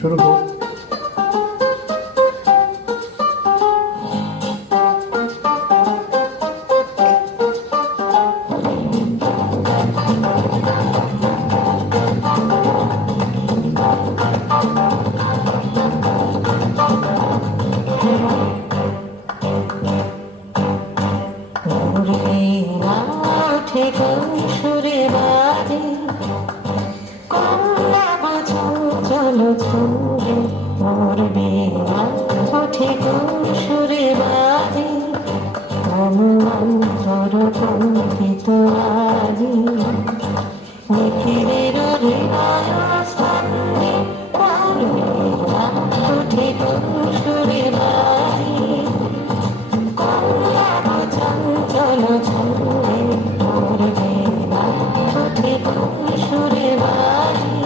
শুরু হোক। সুরে বাজে কমলা বাঁচন চলো ছুড়ে মরবে না ওঠে সুরে বাজে অন্তর কম্পিত আজি নিখিলের হৃদয় স্পন্দে মরবে না ওঠে সুরে বাজে কমলা বাঁচন চলো ছুড়ে মরবে না ওঠে সুরে বাজে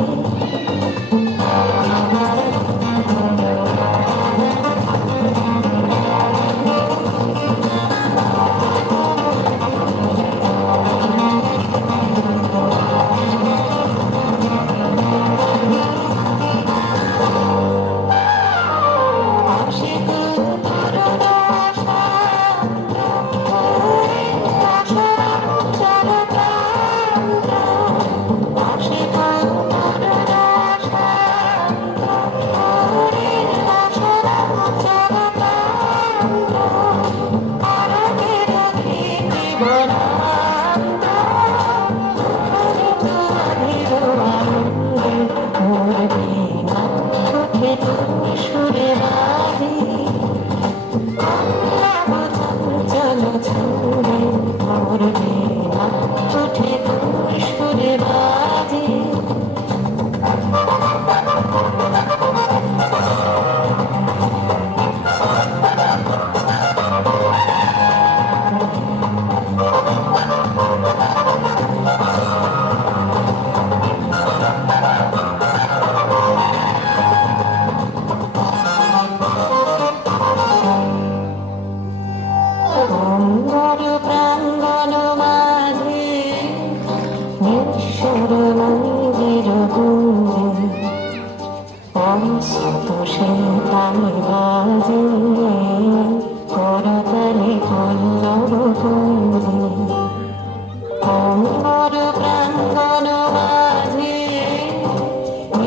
সুরে বাজে কমলা বাঁচন চলো ছুড়ে মরবে না ওঠে সুরে বাজে অঙ্গর প্রাঙ্গণ মাঝে ঈশ্বর মন্দির গুঞ্জে অংশত সে তালে বাজে করতালে পল্লব কুঞ্জে অঙ্গর প্রাঙ্গণ মাঝে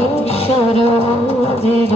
ঈশ্বর মন্দির